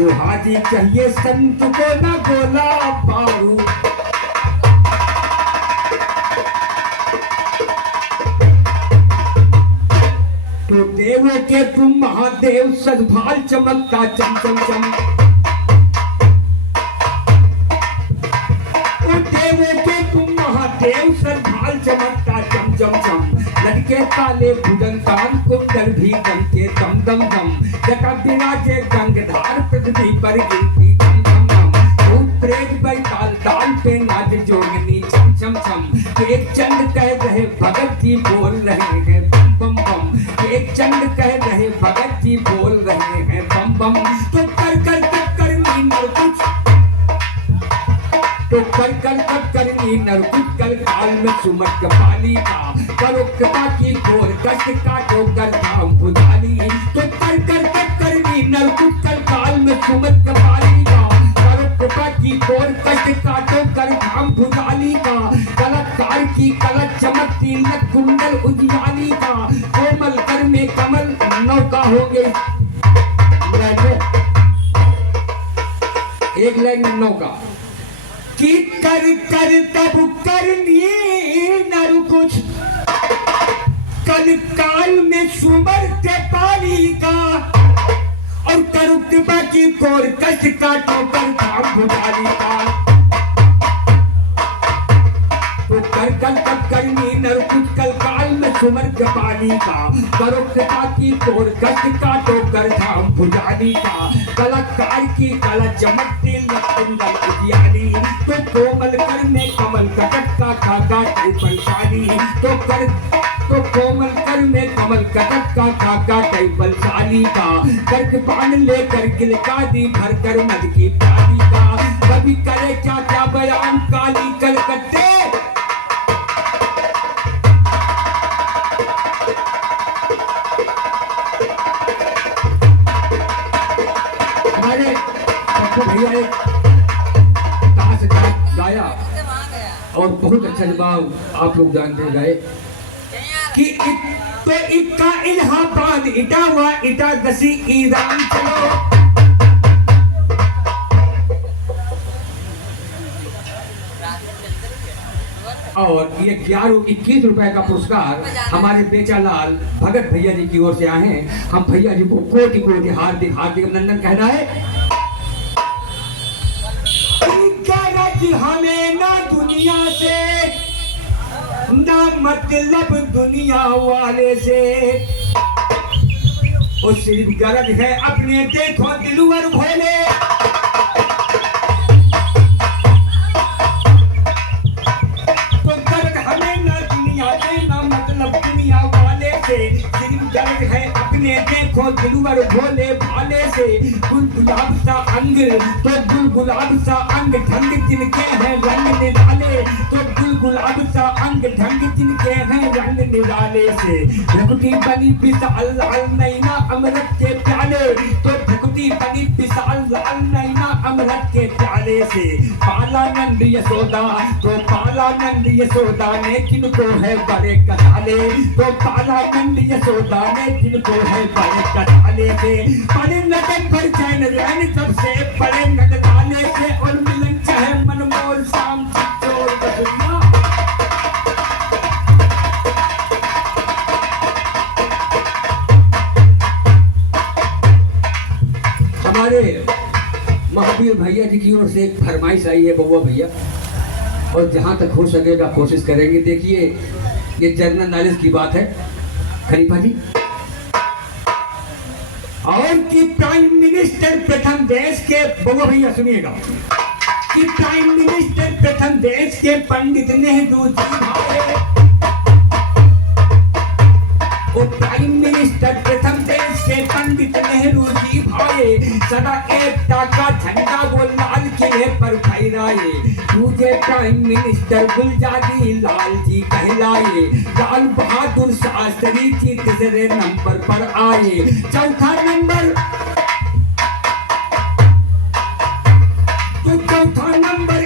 ओ हाजी चाहिए संत को ना गोला बारू। तो देवों के तुम महादेव सद्भाल चमकता चम चम चम। ओ देवों के तुम महादेव सद्भाल चमकता चम चम चम। लड़के काले भुजन कान कुंडल भी दम के दम दम दम। जटा विराजे गंगधार पृथ्वी पर गिरती दम दम दम। भूत प्रेत बैताल ताल पे नाच जोगनी चम चम चम। एक चंद कह रहे भगत जी बोल रहे हैं बम बम बम। एक चंद कह रहे भगत जी बोल रहे हैं बम बम। तो कर कर तक करनी नर कुछ, तो कर कर तक करनी नर कुछ। कल काल में सुमट पाली का करो कृपा की घोर कष्ट काटो कर धाम बुझाली। तो कर कर तक करनी नर कुछ। कल काल में सुमट पाली का करो कृपा की घोर कष्ट काटो कर धाम बुझाली का। कलाकार की कला चमकती नक कुंडल उजियाली का। कोमल कर में कमल नौका हो गई। एक लाइन में नौका कि कर कर तब करनी नर कुछ। कल काल में सुमर के पाली का और करो कृपा की कोर कष्ट काटो कर धाम बुझाली का। तो कर कर तब करनी नर कुछ। कल काल में सुमर के पाली का करो कृपा की कोर कष्ट काटो कर धाम बुझाली का। कलाकार की कला चमकती कुंडल उजियाली। तो कोमल कर में कमल कटक का खाका बलशाली। तो कोमल कर में कमल कटक का खाका बलशाली का। कर्क पान लेकर गिलका दी भर कर मद की प्याली का। कभी करे क्या क्या बयान काली कलकत्ते। हमारे भैया एक कहाँ से गाया और बहुत अच्छा जवाब आप लोग जानते गए कि तो इक्का इलाहाबाद इटावा इटा दसी ईरान चलो। और ये 11-21 रुपए का पुरस्कार हमारे बेचालाल भगत भैया जी की ओर से आए हैं। हम भैया जी को कोटि कोटि हार्दिक हार्दिक अभिनंदन कहना है। हमें ना दुनिया से ना मतलब दुनिया वाले से। वो सिर्फ गरज है अपने देखो दिलवर भोले। तो गरज हमें ना दुनिया से ना मतलब दुनिया वाले से। सिर्फ गरज है अपने देखो दिलवर भोले भाले से। गुल गुलाब सा अंग तो गुल गुलाब सा अंग ढंग जिनके हैं रंग निराले। तो गुल गुलाब सा अंग ढंग जिनके हैं रंग निराले से। भकुटी बनी विशाल लाल नैना अमृत के प्याले। तो भकुटी बनी विशाल लाल नैना अमृत के प्याले से। पाला नंद यशोदा तो पाला नंद यशोदा ने किनको है बड़े कटाले। तो पाला नंद यशोदा ने किनको है बड़े कटाले से। बड़े नटन पर चैन रैन सबसे बड़े नटवाले से। और मिलन चाहे मनमोर शाम चित्तौड़ बदुनिया। हमारे महावीर भैया जी की ओर से एक फरमाइश आई है बउआ भैया, और जहां तक हो सकेगा कोशिश करेंगे। देखिए ये जनरल नॉलेज की बात है खलीफा जी। और कि प्राइम मिनिस्टर प्रथम देश के बउआ भैया सुनिएगा कि प्राइम मिनिस्टर प्रथम देश के पंडित नेहरू जी भाए। वो प्राइम मिनिस्टर प्रथम देश के पंडित नेहरू जी भाए। सदा एकता का झंडा वो लाल किले पर फहराए। दूसरे प्राइम मिनिस्टर गुलजारी लाल जी कहलाए। लाल बहादुर शास्त्री जी तीसरे नंबर पर आए। चौथा नंबर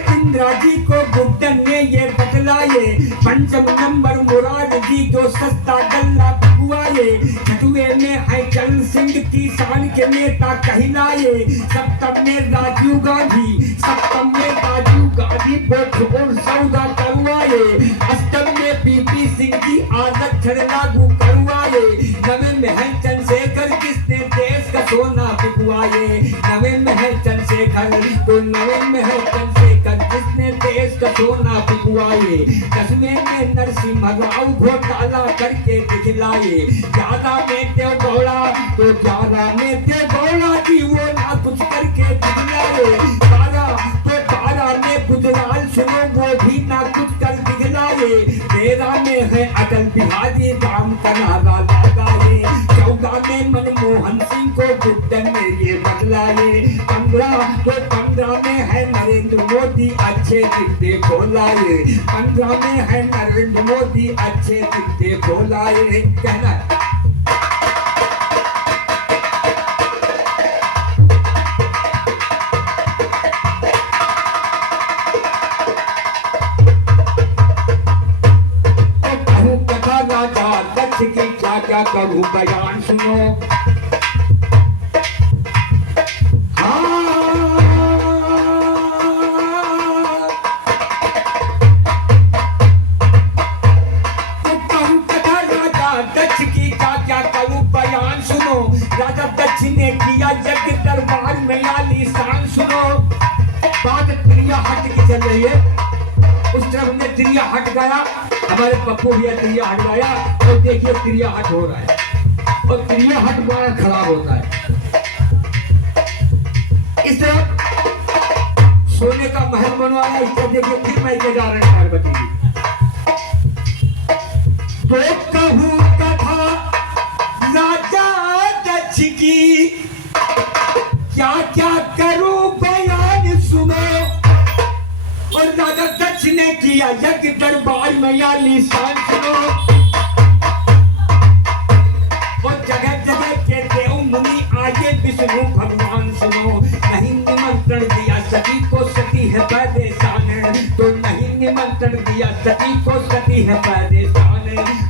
इंदिरा जी को गुप्तन ने ये बतलाए। पंचम नंबर मुराद जी जो सस्ता गल्ला हुआए। छठवें में है चरण सिंह की शान के नेता कहलाए। सप्तम में राजीव गांधी, सप्तम में राजीव गांधी पोषण सौदा करवाए। अष्टम में पीपी सिंह की आरक्षण लागू करवाए। नवे में है चंद्रशेखर किसने देश का सोना बिकवाए। नवे में है चंद्रशेखर, तो नवे में है चंद्रशेखर किसने देश का सोना बिकवाए। दसवें में नरसिम्हा राव घोटाला करके दिखलाए। 11 में देवगौड़ा, तो 11 में देवगौड़ा जी वो ना कुछ करके दिखलाए। 12 में गुजराल सुनो वो भी ना कुछ कर दिखलाए। 13 में है अटल बिहारी राम का नारा लगाए। 14 में मनमोहन सिंह को गुड्डन ने ये बतलाए। 15 में है नरेंद्र मोदी अच्छे दिन देखो लाए। 15 में है नरेंद्र मोदी अच्छे दिन देखो लाए। कहना है की क्या क्या करूं बयान सुनो। राजा दक्ष ने किया यज्ञ दरबार में आलीशान सुनो। बात त्रिया हट की चल रही है, उस तरफ ने त्रिया हट गया, हमारे पप्पू भैया त्रिया हट गया और देखिए त्रिया हट हो रहा है और त्रिया हट बड़ा खराब होता है। इस तरफ सोने का महल बनवाया, इस तरफ देखिए फिर मैं जा रहे हैं पार्वती जी। तो कहूं कथा राजा दक्ष की, क्या क्या करूं बयान सुनो। और राजा दक्ष ने किया यज्ञ दरबार में आलीशान सुनो। और जगह जगह के देव मुनि आगे विष्णु भगवान सुनो। नहीं निमंत्रण दिया सती को सती है परेशान, तो नहीं निमंत्रण दिया सती को सती है परेशान।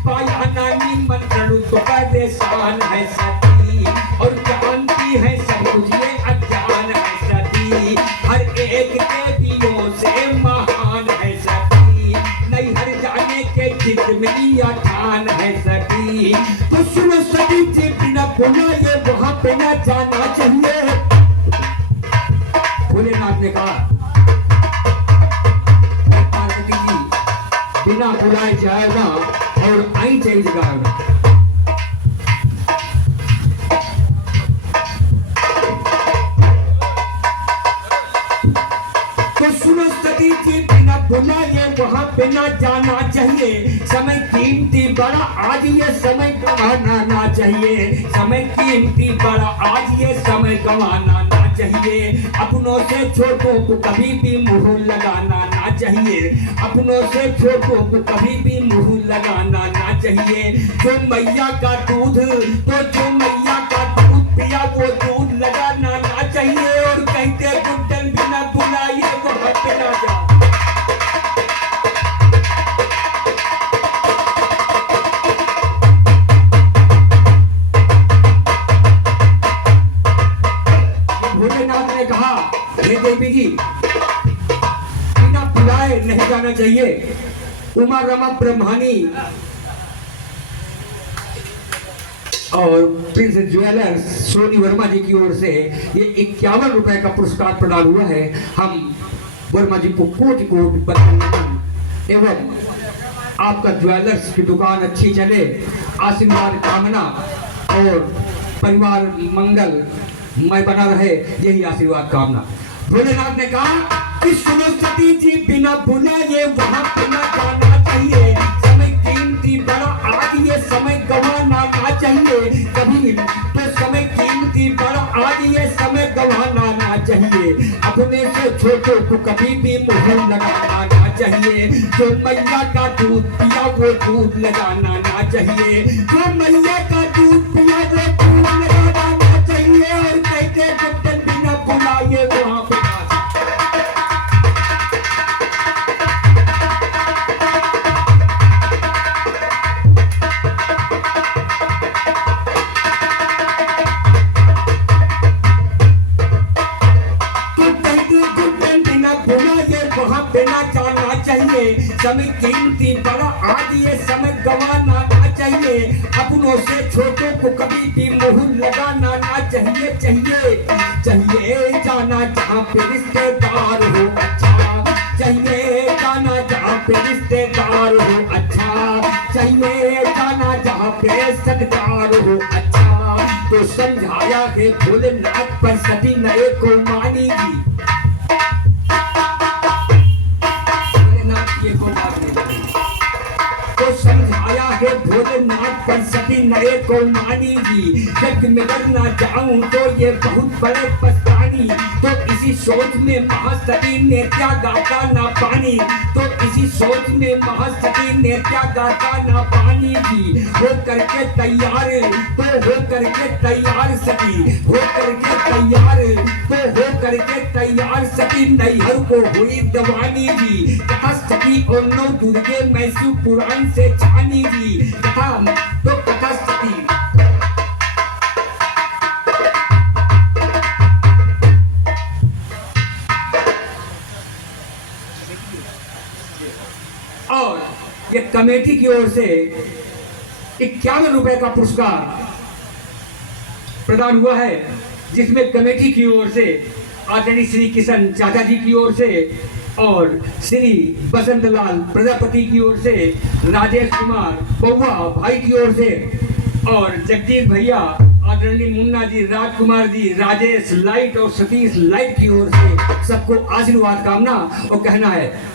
पाया ना निमंत्रण तो परेशान है सती, और जानती है सब कुछ ये अज्ञान है सती। हर एक देवियों से महान है सती, नहीं हर जाने के चित्त में लिया ठान है सती। तो सुनो सती जी बिना बुलाए वहां पे न जाना चाहिए। भोलेनाथ ने कहा पार्वती जी बिना बुलाए जाएगा और आई चाहिए जगह। बुलाए वहां पे ना जाना चाहिए। समय कीमती बड़ा आज ये समय गंवाना ना चाहिए। समय कीमती बड़ा आज ये समय गंवाना ना चाहिए। अपनों से छोटों को कभी भी मुंह लगाना ना चाहिए। अपनों से छोटों को कभी भी मुंह लगाना ना चाहिए। जो मैया का दूध, तो जो मैया का दूध पिया वो दूध लगाना ना चाहिए। और कहते गुड्डन बिना बुलाए वहां पे ना जा। देवी जी बिना बुलाए नहीं जाना चाहिए। उमा रमा ब्रह्मानी और प्रिंस ज्वेलर्स सोनी वर्मा जी की ओर से ये 51 रुपए का पुरस्कार प्रदान हुआ है। हम वर्मा जी को कोटि कोटि बधाई एवं आपका ज्वेलर्स की दुकान अच्छी चले, आशीर्वाद कामना और परिवार मंगल मैं बना रहे, यही आशीर्वाद कामना। भोलेनाथ ने कहा कि सुनो सती जी बिना बुलाए वहां पे ना जाना चाहिए। समय कीमती बड़ा आज ये समय गंवाना ना चाहिए। कभी तो समय कीमती बड़ा आज ये समय गंवाना ना चाहिए। अपने से छोटों को कभी भी मुंह लगाना ना चाहिए। जो मैया का दूध पिया वो दूध लगाना ना चाहिए। जो मैया का दूध पिया वो दूध लगाना ना चाहिए। और कहते गुप्तन बिना बुलाए वहां पे समय कीमती बड़ा, आज ये समय गवाना ना चाहिए। अपनों से छोटों को कभी भी मुंह लगाना ना चाहिए। चाहिए जाना जहाँ पे रिश्तेदार हो अच्छा, चाहिए जाना जहाँ पे रिश्तेदार हो अच्छा, चाहिए जाना जहाँ पे सदकार हो अच्छा। तो समझाया है भोलेनाथ पर सभी नए को मानेगी। भोलेनाथ ये को मानेगी। तो समझाया है भोलेनाथ पर सभी नए को मानेगी। जग में ना जाऊं तो ये बहुत बड़े पछतानी। तो इसी सोच में महासती ने क्या गाता ना पानी। तो इसी सोच में महासती ने क्या गाता ना पानी की। हो करके तैयार, तो हो करके तैयार सती, हो करके तैयार, तो हो करके तैयार सती नैहर को हुई दवानी जी। कथा सती और नौ दुर्गे मैसूर पुराण से छानी जी। कथा तो कथा सती और ये कमेटी की ओर से 51 रुपए का पुरस्कार प्रदान हुआ है, जिसमें कमेटी की ओर से आदरणीय श्री किशन चाचा जी की ओर से और श्री बसंत लाल प्रजापति की ओर से, राजेश कुमार बउआ भाई की ओर से और जगदीश भैया, आदरणीय मुन्ना जी, राजकुमार जी, राजेश लाइट और सतीश लाइट की ओर से सबको आशीर्वाद कामना और कहना है।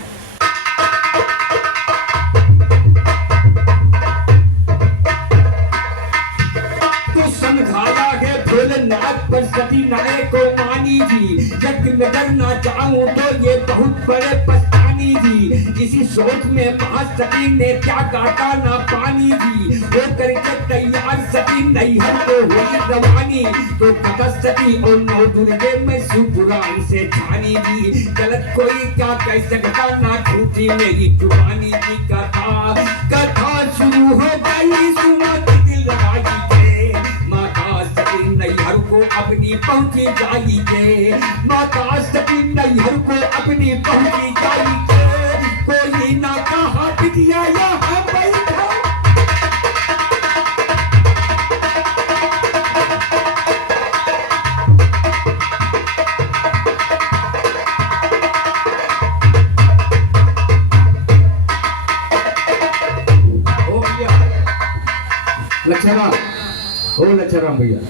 समझाया है भोलेनाथ पर सती नाय को मानी जी। जग में डरना चाहूं तो ये बहुत बड़े पछतानी जी। इसी सोच में महासती ने क्या काटा ना पानी जी। वो करके तैयार सती नैहर को हुई रवानी। तो कथा सती और नौ दुर्गे में सुपुराण से छानी जी। गलत कोई क्या कह सकता ना झूठी मेरी जुबानी की कथा। कथा शुरू हो गई सुना दिल लगाई नैहर को अपनी पहुंची जाइए। माता सती नैहर को अपनी पहुंची जाइए। कोई ना कहा बिटिया यहाँ बैठा। ओ भैया लक्षणा, ओ लक्षणा भैया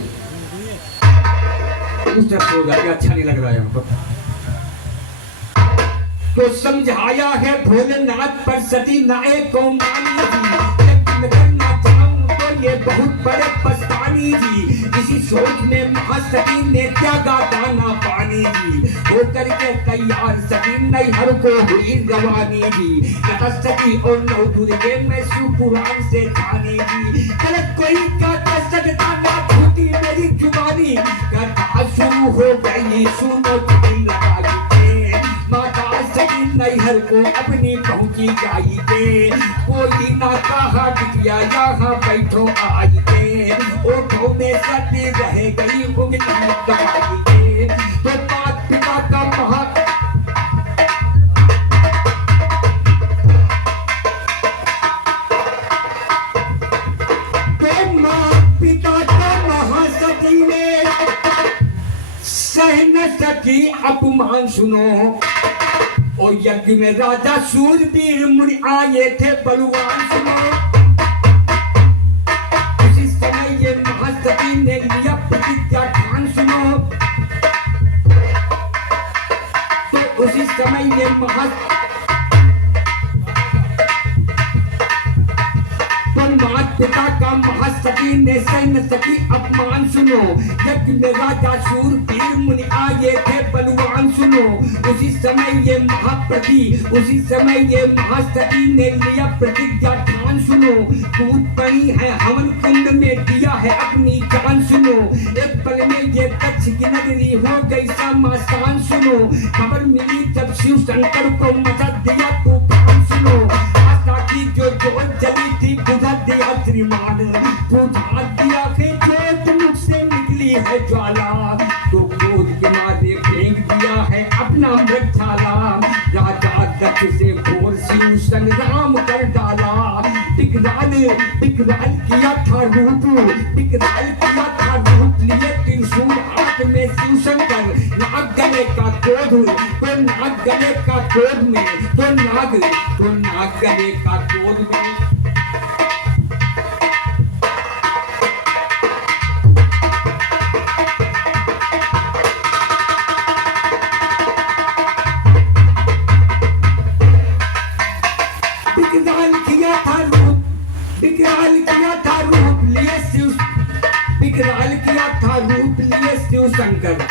हो जाएगा, अच्छा नहीं लग रहा है यहाँ पर। तो समझाया है भोलेनाथ पर सती नाय को मानी जी। ना चाहूं तो ये बहुत बड़े पछतानी जी। इसी सोच में महासती ने क्या गाता ना पानी जी। हो करके तैयार सती नैहर को हुई रवानी जी। कथा सती और नौ दुर्गे में सुपुराण से छानी जी। गलत कोई क्या कह सकता ना झूठी मेरी जुबानी। कथा शुरू हो गई सुनो दिल लगाइए। माता सती नैहर को अपनी पहुंची जाइए। कोई ना कहा बिटिया यहाँ बैठो आइए। ओठों में सती रह गई उंगली दबाइए। तो माता पिता का महा सहन सकी अपमान सुनो। और यज्ञ में राजा सूरवीर मुनि आए थे बलवान सुनो। उसी समय ये महासती ने लिया प्रतिज्ञा ठान सुनो। तो उसी समय ये पिता का महासती ने सैन्य सकी अपमान सुनो। यज्ञ में राजा शूरवीर मुनि आए थे बलवान सुनो। उसी समय ये महाप्रति, उसी समय ये महासती ने लिया प्रतिज्ञा ठान सुनो। कूद पड़ी है हवन कुंड में दिया है अपनी जान सुनो। एक पल में ये दक्ष की नगरी हो गई समासान सुनो। खबर मिली जब शिव शंकर को मचा दिया तूफान सुनो। की जो जोत जली थी बुझा दिया श्रीमान। बुझा दिया कि जोत मुझसे निकली है ज्वाला। तो क्रोध के मारे फेंक दिया है अपना मृगशाला। राजा दक्ष से घोर शिव संग विकराल किया था रूप, विकराल किया था रूप, लिए त्रिशूल हाथ में शिव शंकर, नाग गले का क्रोध, तो नाग गले का क्रोध में, तो नाग गले का क्रोध में। विकराल किया था रूप, विकराल किया था रूप लिए शिव, विकराल किया था रूप लिए शिव शंकर।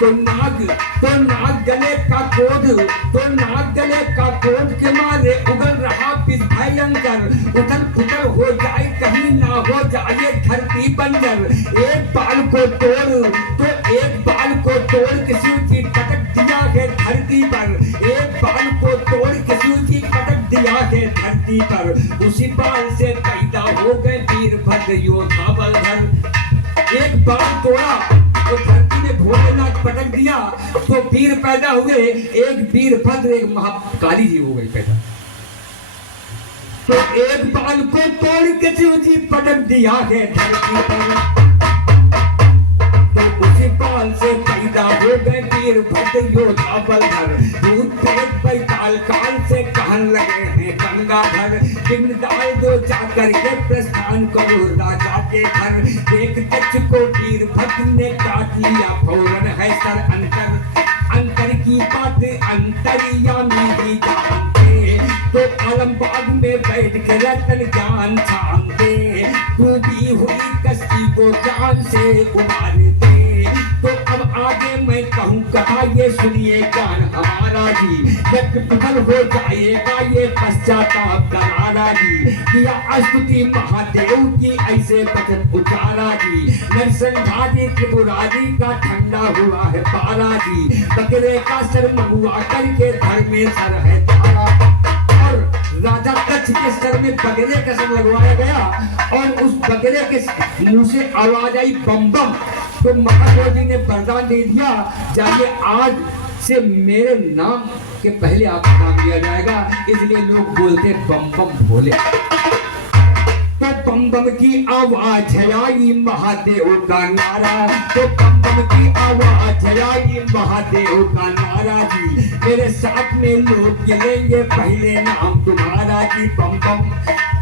तो नाग गले का क्रोध, तो नाग गले का क्रोध के मारे उगल रहा विष भयंकर, उथल पुथल हो जाए कहीं ना हो जाए धरती बंजर। एक बाल को तोड़, तो एक बाल को तोड़ के शिव जी पटक दिया है धरती पर, एक बाल को तोड़ के शिव जी पटक दिया है धरती पर। उसी बाल से पैदा हो गए वीरभद्र योद्धा बलभद्र। एक बाल तोड़ा तो धरती में भोलेनाथ पटक दिया तो वीर पैदा हुए, एक वीरभद्र एक महाकाली जी हो गई पैदा। तो एक बाल को तोड़ के शिव जी पटक दिया है धरती पर, तो उसी बाल से पैदा हो गए वीरभद्र योद्धा बलभद्र। दूध पेट बैताल काल से कहन लगे हैं गंगाधर, पिंड डाल दो जाकर के प्रस्थान करो राजा के घर। एक दक्ष को वीरभद्र ने काट लिया फौरन है सर अंतर, अंतर की बात अंतर्यामी ही जानते, तो आलमबाग में बैठ के रतन ज्ञान छानते, डूबी हुई कश्ती को जान से उबारते। तो अब आगे मैं कहूँ कहा ये सुनिए ज्ञान हमारा जी, जब विफल हो जाएगा ये पश्चाताप करारा जी। किया स्तुति महादेव की ऐसे वचन उचारा जी, नरसंहारी त्रिपुरारी का ठंडा हुआ है पारा जी। बकरे का सर मंगवा करके धर में सर है तारा, और राजा दक्ष के सर में बकरे का सर लगवाया गया और उस बकरे के मुंह से आवाज आई बम बम। तो महादेव जी ने वरदान दे दिया, जाइए आज से मेरे नाम के पहले आपका नाम लिया जाएगा, इसलिए लोग बोलते बम बम भोले। तो बम बम की आवाज आई महादेव का नारा, तो बम बम की आवाज आई महादेव का नारा जी। मेरे साथ में लोग लेंगे पहले नाम तुम्हारा जी, बम बम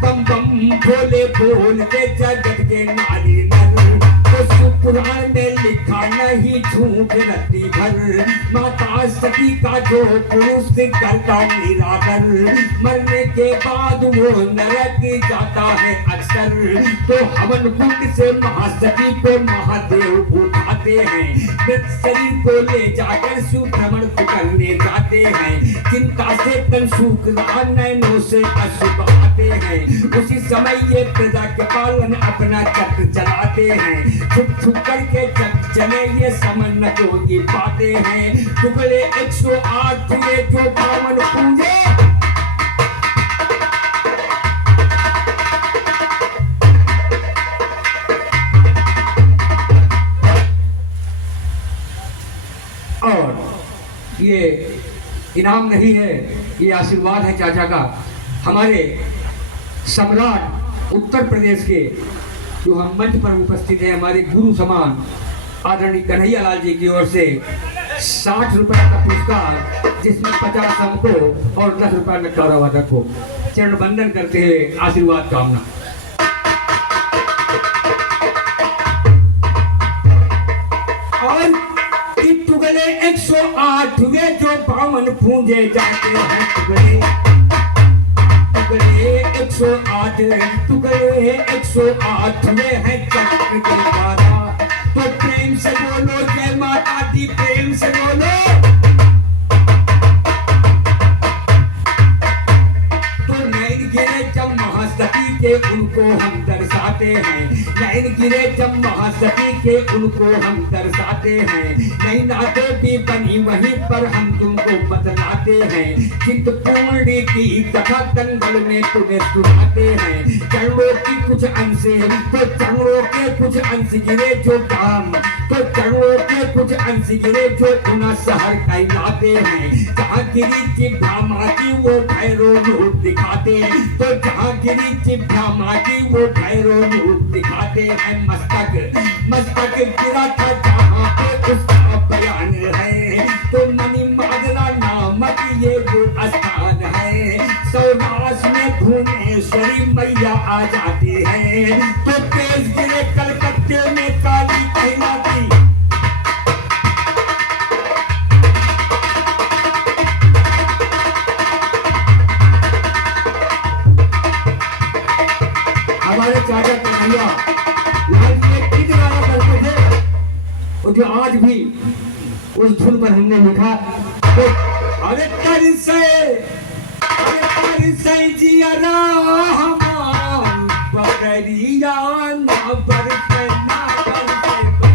बम बम भोले बोलते जगत के नारी नर। तो पुराण में लिखा नहीं झूठ रत्ती भर, माता सती का जो पुरुष करता निराकर, मरने के बाद वो नरक जाता है अक्सर। तो हवन कुंड से महासती को महादेव उठाते हैं, मृत शरीर को ले जाकर सुभ्रमण करने जाते हैं। चिंता से तन सूख रहा नैनों से अश्रु बहाते हैं, उसी समय ये प्रजा के पालन अपना चक्र चलाते हैं। छुप छुप करके जब चले ये समझ न जोगी पाते हैं, टुकड़े 108 हुए जो बावन पूजे। और ये इनाम नहीं है, ये आशीर्वाद है चाचा का, हमारे सम्राट उत्तर प्रदेश के जो हम मंच पर उपस्थित हैं, हमारे गुरु समान आदरणीय कन्हैया लाल जी की ओर से 60 रुपए का पुरस्कार, जिसमें 50 हमको और 10 रुपए में गौरववादक को चरण बंदन करते हुए आशीर्वाद कामना। और टुकड़े 108 हुए जो 52 पूंजे जाते हैं, टुकड़े 108, टुकड़े 108 में है चक्र के द्वारा। तो प्रेम से बोलो जय माता दी, प्रेम से बोलो। तो नैन गिरे जब महासती के उनको हम दर्शा बरसाते हैं। नैन गिरे जब महासती के उनको हम दर्शाते हैं। नई नाते भी बनी वहीं पर हम तुमको बतलाते हैं। चित्त पूर्णी की कथा दंगल में तुम्हें सुनाते हैं। चरणों की कुछ अंश तो चरणों के कुछ अंश गिरे जो काम, तो चरणों के कुछ अंश गिरे जो गुना शहर कहलाते हैं। जहाँ गिरी जिभ्या माटी वो भैरव रूप दिखाते हैं, तो जहाँ गिरी जिभ्या माटी वो भैरव रूप दिखाते हैं। मस्तक गिरा था जहाँ पे उसका बयान है, तो मणि माजरा नामक ये वो स्थान है। सौराष्ट्र में भुवनेश्वरी मैया आ जाती है, तो तेज गिरे कलकत्ते में काली कहलाती। हमारे चाचा कन्हैया लाल जी एक गीत गाया करते थे, और जो आज भी उस धुन पर हमने लिखा, तो अरे कर से जिया रहमान बकरिया ना बरसे ना बरसे।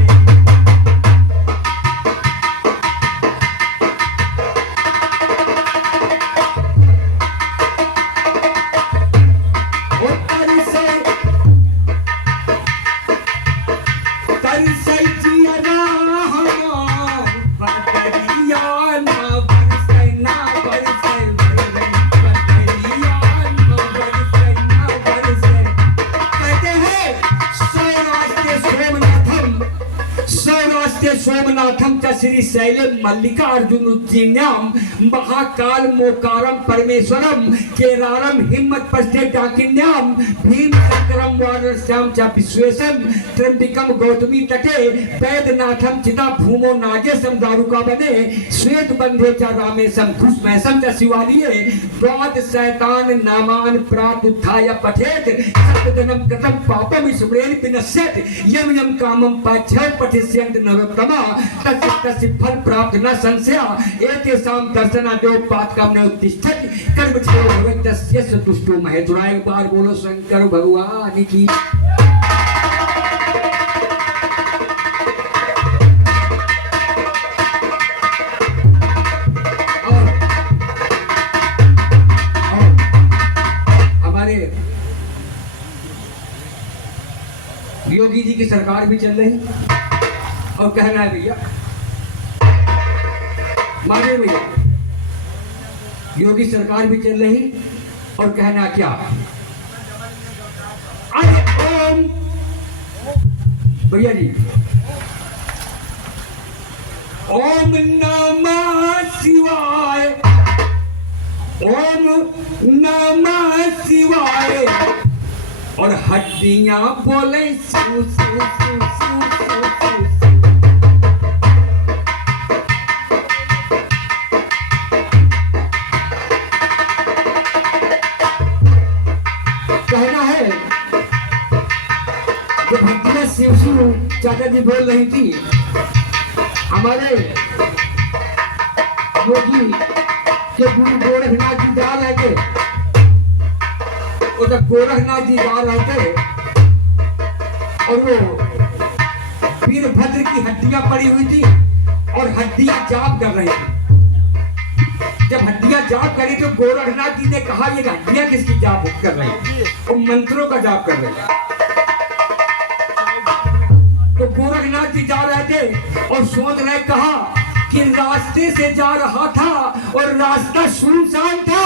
सोमनाथम च श्री शैले मल्लिकार्जुन उज्जैन्याम महाकाल मोकारम परमेश्वरम केरारम हिम्मत पश्चे डाकिन्याम भीम शंकरम वानरश्याम च विश्वेशम त्र्यंबिकम गौतमी तटे वैद्यनाथम चिता भूमो नागेशम दारुका बने श्वेत बंधे च रामेशम घुष्मैशम च शिवालिये द्वाद शैतान नामान प्रात उत्थाय पठेत सप्तजन्म कृतं पापम स्मरेण विनश्यत यम यम कामम पाच्छय पठिष्यन्त नरोत्तमा तस्य फल प्राप्त न संशय एतेषां दर्शनादो पातकं न उत्तिष्ठति कर्म क्षयो भवेत् तस्य संतुष्टो महेश्वराय। एक बार बोलो शंकर भगवान की। हमारे योगी जी की सरकार भी चल रही, और कहना है भैया माने भैया योगी सरकार भी चल रही, और कहना क्या, अरे ओम भैया जी ओम नमः शिवाय, ओम नमः शिवाय, और हड्डियां बोले सू सू सू सू सू सू। कहना है जो भक्तियां शिव शिव चाचा जी बोल रही थी, हमारे योगी के गुरु गोरखनाथ जी जा रहे थे, उधर गोरखनाथ जी जा रहे थे, और वो वीरभद्र की हड्डियां पड़ी हुई थी और हड्डियां जाप कर रही थी। जब हड्डियां जाप करी तो गोरखनाथ जी ने कहा ये हड्डियां किसकी जाप कर रही, वो मंत्रों का जाप कर रही। तो गोरखनाथ जी जा रहे थे और सोच रहे, कहा कि रास्ते से जा रहा था और रास्ता सुनसान था,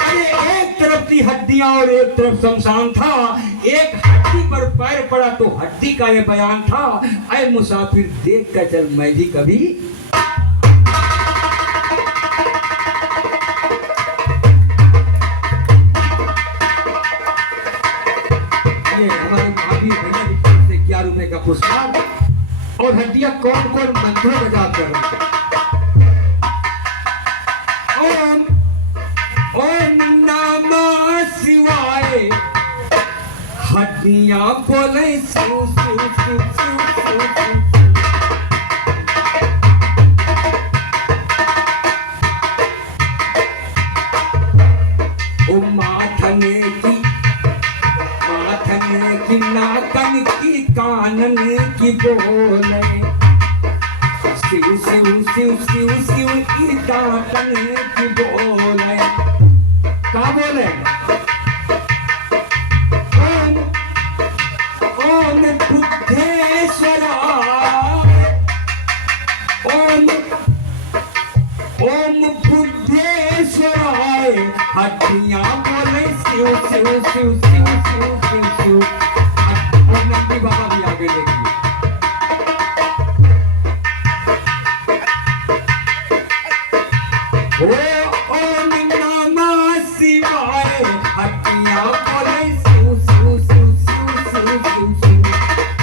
अरे एक तरफ की हड्डियां और एक तरफ शमशान था, एक हड्डी पर पैर पड़ा तो हड्डी का ये बयान था, ऐ मुसाफिर देख कर चल मैं भी कभी। ये हमारे महावीर भैया की तरफ से 11 रुपए का पुरस्कार, और हड्डियां कौन कौन मंत्रों का जाप कर रहे हैं। ओम ओम नमः शिवाय, हड्डियां बोले सू सू सू सू सू सू। ओ माथने की कि नाकन की कानन की बोले, शिव शिव शिव शिव शिव की दातन की बोले। क्या बोले? ओम ओम बुद्धेश्वराय, ओम ओम बुद्धेश्वराय। हड्डियां बोले शिव शिव शिव शिव शिव शिव शिव। और नंदी बाबा भी आगे देखिए। ओम नमः शिवाय। हड्डियां बोले शिव शिव शिव शिव शिव शिव शिव।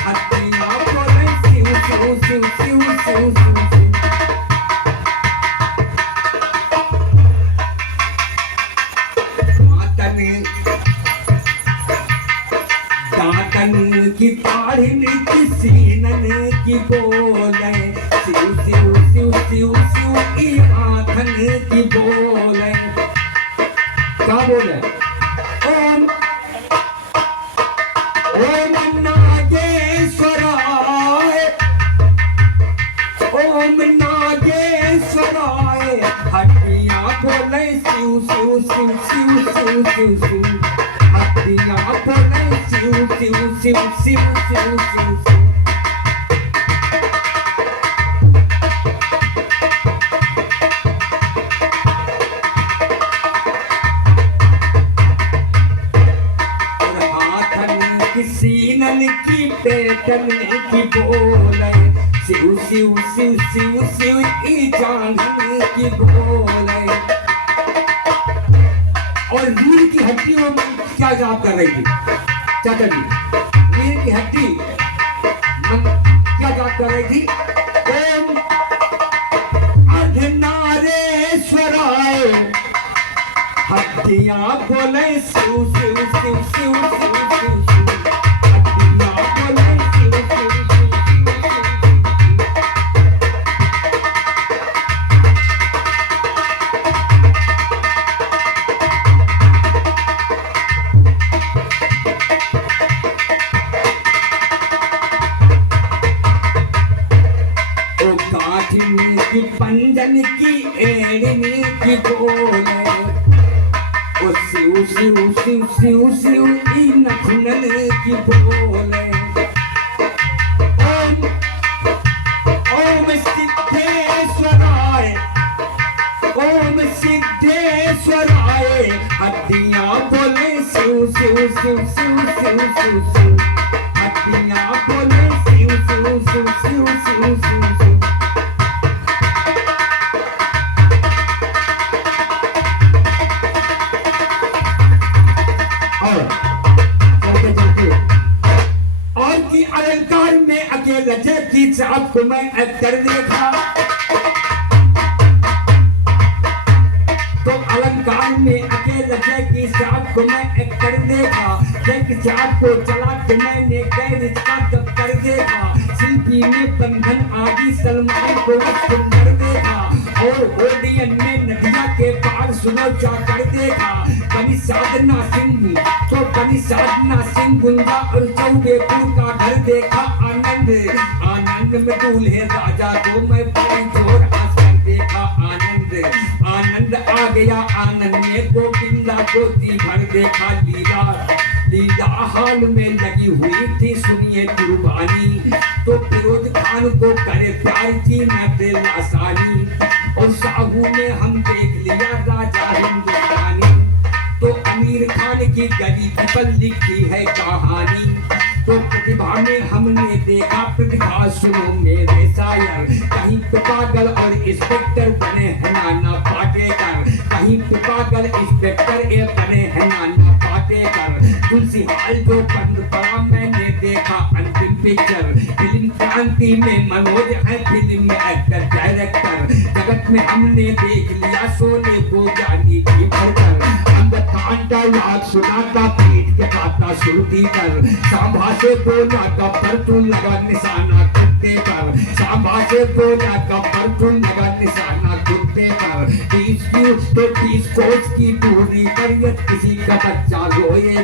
हड्डियां बोले शिव शिव शिव शिव शिव शिव शिव। दातन की ताड़न की सीनन की बोले, शिव शिव शिव शिव शिव की आँखन की बोले। क्या बोले? ओम ओम नागेश्वराय, ओम नागेश्वराय। हड्डियां बोले शिव शिव शिव शिव शिव शिव शिव। हड्डियां बोले शिव शिव शिव शिव शिव शिव शिव। और हाथन की सीनन की पेटन की बोले, शिव शिव शिव शिव शिव की जांघन की बोले। और रीढ़ की हड्डियों में क्या जाप कर रही थी चाचा जी? रीढ़ की हड्डी क्या जाप कर रही थी? ओम अर्धनारेश्वराय। हड्डियां बोले शिव शिव शिव शिव शिव शिव शिव। हड्डियां बोले शिव शिव शिव शिव शिव। की पंजन की एड़न की बोले, ओ शिव शिव शिव शिव शिव की नखुनन की बोले। ओम ओम सिद्धेश्वराय, ओम सिद्धेश्वराय। हड्डियां बोले शिव शिव शिव शिव शिव शिव शिव। हड्डियां बोले शिव शिव शिव शिव शिव शिव शिव। और की अलंकार में अकेले की चाप को मैं कर देखा, तो अलंकार में अकेले की चाप को मैं कर देखा। जग चाप को चला के मैंने कैद तब कर देखा। शिल्पी में बंधन आदि सलमान को सुंदर देखा। और ओडियन में नदिया के पार सुनो जा कर देखा। कभी साधना सिंह तो कभी साधना सिंह गुंजा और चौबेपुर का घर देखा। आनंद आनंद में दूल्हे राजा को मैं बड़ी जोर आसन देखा। आनंद आनंद आ गया आनंद में गोविंदा को दी भर देखा। लीला लीला हाल में लगी हुई थी सुनिए कुर्बानी। तो फिरोज खान को करे प्यार थी न दिल आसानी। और साहू में हम देख लिया राजा हिंदुस्तानी। तो अमीर खान की गरीबी पर लिखी है कहानी। तो प्रतिभा में हमने देखा प्रतिभा सुनो मेरे शायर। कहीं तो पागल और इंस्पेक्टर बने हैं नाना पाटेकर। कहीं तो पागल इंस्पेक्टर ये बने हैं नाना पाटेकर। तुलसी हाल जो बंद पड़ा मैंने देखा अंतिम पिक्चर। फिल्म क्रांति में मनोज है फिल्म में एक्टर डायरेक्टर। जगत में हमने देख लिया सोने को जानी की भरकर। कांटा याद सुना का पीठ के पाता श्रुति कर। सांभा से बोला का पर तू लगा निशाना कुत्ते पर। सांभा से बोला का पर तू लगा निशाना कुत्ते पर। 20 कोस की दूरी पर किसी का बच्चा रोए।